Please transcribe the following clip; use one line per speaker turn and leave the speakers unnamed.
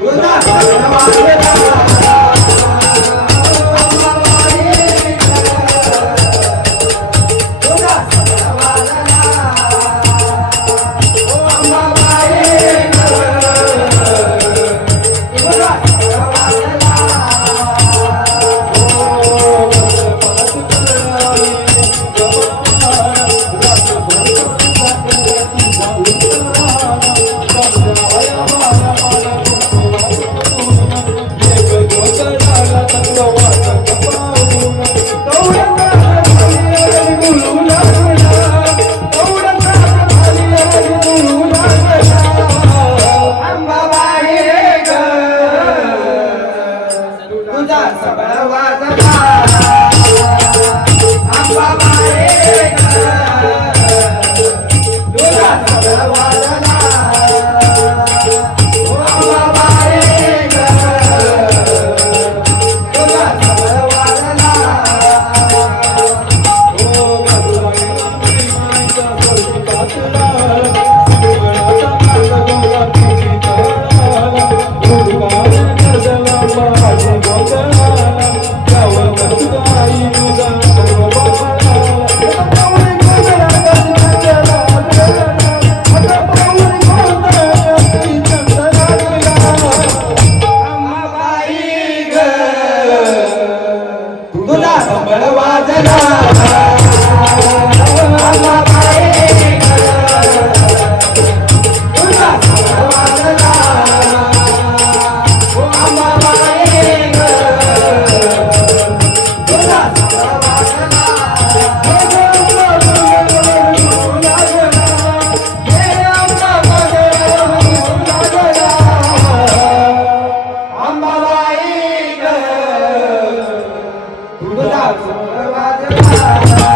Bentar. सगळं वाजवा. Bye. Obrigado.